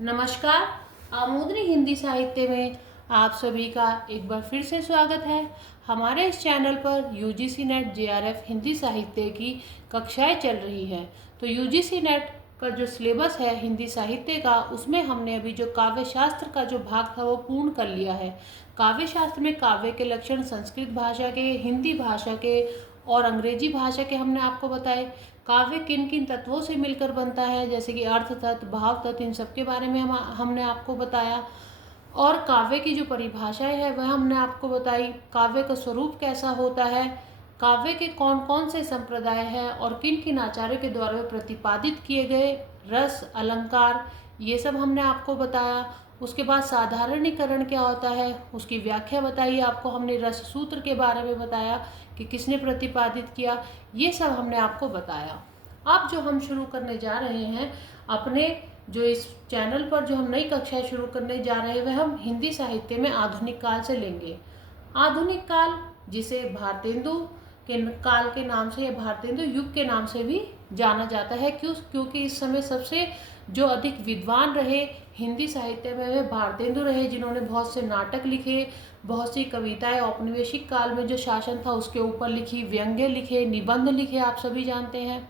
नमस्कार। आमोदनी हिंदी साहित्य में आप सभी का एक बार फिर से स्वागत है। हमारे इस चैनल पर यूजीसी नेट जेआरएफ हिंदी साहित्य की कक्षाएं चल रही है। तो यूजीसी नेट का जो सिलेबस है हिंदी साहित्य का, उसमें हमने अभी जो काव्य शास्त्र का जो भाग था वो पूर्ण कर लिया है। काव्य शास्त्र में काव्य के लक्षण संस्कृत भाषा के, हिंदी भाषा के और अंग्रेजी भाषा के हमने आपको बताए। काव्य किन किन तत्वों से मिलकर बनता है, जैसे कि अर्थ तत्व, भाव तत्व, इन सब के बारे में हमने आपको बताया। और काव्य की जो परिभाषाएं है वह हमने आपको बताई। काव्य का स्वरूप कैसा होता है, काव्य के कौन कौन से संप्रदाय हैं और किन किन आचार्यों के द्वारा प्रतिपादित किए गए रस, अलंकार, ये सब हमने आपको बताया। उसके बाद साधारणीकरण क्या होता है उसकी व्याख्या बताई आपको हमने। रस सूत्र के बारे में बताया कि किसने प्रतिपादित किया, ये सब हमने आपको बताया। अब जो हम शुरू करने जा रहे हैं अपने जो इस चैनल पर जो हम नई कक्षाएं शुरू करने जा रहे हैं वह हम हिंदी साहित्य में आधुनिक काल से लेंगे। आधुनिक काल जिसे भारतेंदु के काल के नाम से या भारतेंदु युग के नाम से भी जाना जाता है। क्योंकि इस समय सबसे जो अधिक विद्वान रहे हिंदी साहित्य में वे भारतेंदु रहे, जिन्होंने बहुत से नाटक लिखे, बहुत सी कविताएं औपनिवेशिक काल में जो शासन था उसके ऊपर लिखी, व्यंग्य लिखे, निबंध लिखे, आप सभी जानते हैं।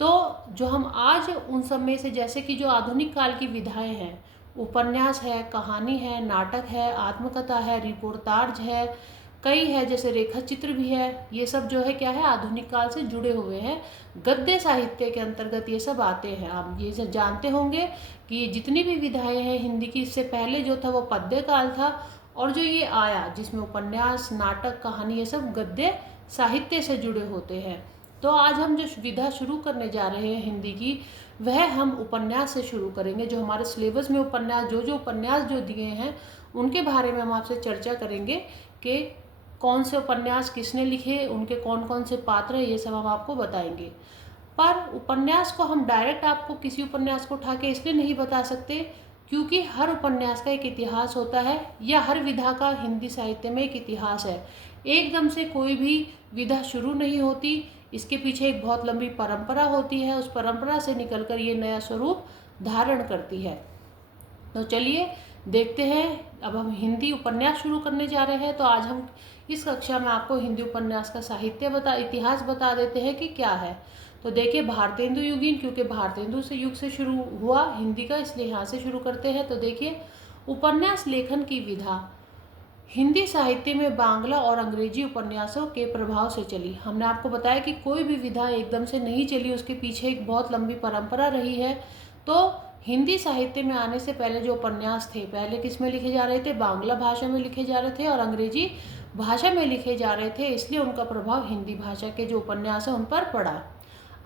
तो जो हम आज उन सब में से, जैसे कि जो आधुनिक काल की विधाएं हैं, उपन्यास है, कहानी है, नाटक है, आत्मकथा है, रिपोर्टाज है, कई है, जैसे रेखा चित्र भी है, ये सब जो है क्या है आधुनिक काल से जुड़े हुए हैं। गद्य साहित्य के अंतर्गत ये सब आते हैं। आप ये सब जानते होंगे कि जितनी भी विधाएं हैं हिंदी की, इससे पहले जो था वो पद्य काल था, और जो ये आया जिसमें उपन्यास, नाटक, कहानी, ये सब गद्य साहित्य से जुड़े होते हैं। तो आज हम जो विधा शुरू करने जा रहे हैं हिंदी की, वह हम उपन्यास से शुरू करेंगे। जो हमारे सिलेबस में उपन्यास, जो उपन्यास जो दिए हैं उनके बारे में हम आपसे चर्चा करेंगे कि कौन से उपन्यास किसने लिखे, उनके कौन कौन से पात्र हैं, ये सब हम आपको बताएंगे। पर उपन्यास को हम डायरेक्ट आपको किसी उपन्यास को उठा के इसलिए नहीं बता सकते क्योंकि हर उपन्यास का एक इतिहास होता है, या हर विधा का हिंदी साहित्य में एक इतिहास है। एकदम से कोई भी विधा शुरू नहीं होती, इसके पीछे एक बहुत लंबी परंपरा होती है। उस परंपरा से निकलकर ये नया स्वरूप धारण करती है। तो चलिए देखते हैं। अब हम हिंदी उपन्यास शुरू करने जा रहे हैं। तो आज हम इस कक्षा में आपको हिंदी उपन्यास का इतिहास बता देते हैं कि क्या है। तो देखिए, भारतेंदु युगीन, क्योंकि भारतेंदु से युग से शुरू हुआ हिंदी का, इसलिए यहाँ से शुरू करते हैं। तो देखिए, उपन्यास लेखन की विधा हिंदी साहित्य में बांग्ला और अंग्रेजी उपन्यासों के प्रभाव से चली। हमने आपको बताया कि कोई भी विधा एकदम से नहीं चली, उसके पीछे एक बहुत लंबी परंपरा रही है। तो हिंदी साहित्य में आने से पहले जो उपन्यास थे, पहले किस में लिखे जा रहे थे, बांग्ला भाषा में लिखे जा रहे थे और अंग्रेजी भाषा में लिखे जा रहे थे, इसलिए उनका प्रभाव हिंदी भाषा के जो उपन्यास है उन पर पड़ा।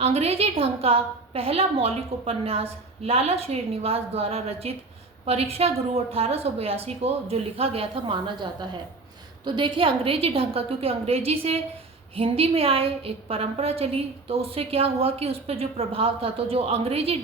अंग्रेजी ढंग का पहला मौलिक उपन्यास लाला श्रीनिवास द्वारा रचित परीक्षा गुरु 1882 को जो लिखा गया था माना जाता है। तो देखिए, अंग्रेजी ढंग का, क्योंकि अंग्रेजी से हिंदी में आए, एक परंपरा चली, तो उससे क्या हुआ कि उस पर जो प्रभाव था, तो जो अंग्रेजी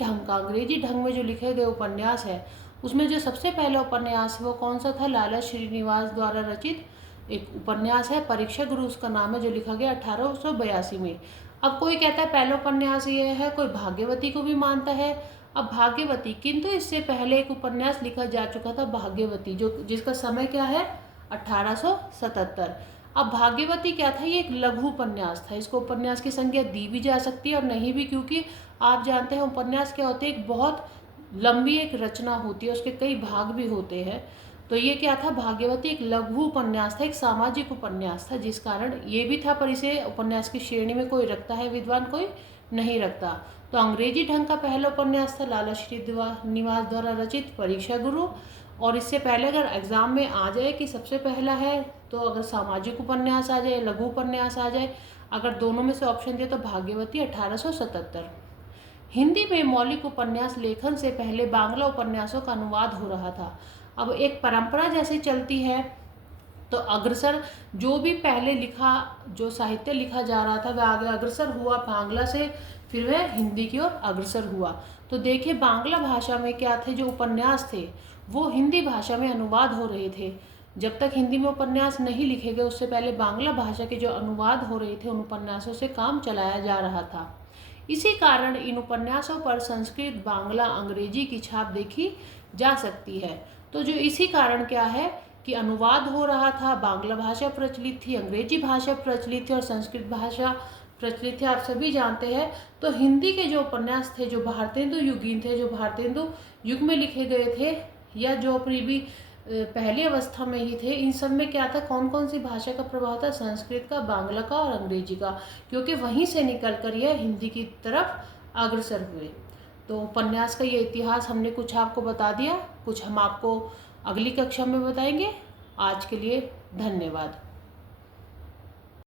ढंग में जो लिखे गए उपन्यास है, उसमें जो सबसे पहला उपन्यास है वो कौन सा था, लाला श्रीनिवास द्वारा रचित एक उपन्यास है परीक्षा गुरु, उसका नाम है, जो लिखा गया 1882 में। अब कोई कहता है पहला उपन्यास ये है, कोई भाग्यवती को भी मानता है। अब भाग्यवती, किंतु इससे पहले एक उपन्यास लिखा जा चुका था भाग्यवती, जो जिसका समय क्या है 1877। अब भाग्यवती क्या था, ये एक लघु उपन्यास था। इसको उपन्यास की संज्ञा दी भी जा सकती है और नहीं भी, क्योंकि आप जानते हैं उपन्यास क्या होते हैं, एक बहुत लंबी एक रचना होती है, उसके कई भाग भी होते हैं। तो ये क्या था, भाग्यवती एक लघु उपन्यास था, एक सामाजिक उपन्यास था, जिस कारण ये भी था, पर इसे उपन्यास की श्रेणी में कोई रखता है विद्वान, कोई नहीं रखता। तो अंग्रेजी ढंग का पहला उपन्यास था लाला श्रीनिवास द्वारा रचित परीक्षा गुरु। और इससे पहले अगर एग्जाम में आ जाए कि सबसे पहला है, तो अगर सामाजिक उपन्यास आ जाए, लघु उपन्यास आ जाए, अगर दोनों में से ऑप्शन दिया तो भाग्यवती 1877। हिंदी में मौलिक उपन्यास लेखन से पहले बांग्ला उपन्यासों का अनुवाद हो रहा था। अब एक परंपरा जैसे चलती है, तो अग्रसर जो भी पहले लिखा, जो साहित्य लिखा जा रहा था वह आगे अग्रसर हुआ बांग्ला से, फिर वह हिंदी की ओर अग्रसर हुआ। तो देखिए, बांग्ला भाषा में क्या थे, जो उपन्यास थे वो हिंदी भाषा में अनुवाद हो रहे थे। जब तक हिंदी में उपन्यास नहीं लिखे गए, उससे पहले बांग्ला भाषा के जो अनुवाद हो रहे थे, उन उपन्यासों से काम चलाया जा रहा था। इसी कारण इन उपन्यासों पर संस्कृत, बांग्ला, अंग्रेजी की छाप देखी जा सकती है। तो जो इसी कारण क्या है कि अनुवाद हो रहा था, बांग्ला भाषा प्रचलित थी, अंग्रेजी भाषा प्रचलित थी और संस्कृत भाषा प्रचलित थे, आप सभी जानते हैं। तो हिंदी के जो उपन्यास थे, जो भारतेंदु युगीन थे, जो भारतेंदु युग में लिखे गए थे या जो अपनी भी पहली अवस्था में ही थे, इन सब में क्या था, कौन कौन सी भाषा का प्रभाव था, संस्कृत का, बांग्ला का और अंग्रेजी का, क्योंकि वहीं से निकल कर यह हिंदी की तरफ अग्रसर हुए। तो उपन्यास का ये इतिहास हमने कुछ आपको बता दिया, कुछ हम आपको अगली कक्षा में बताएंगे। आज के लिए धन्यवाद।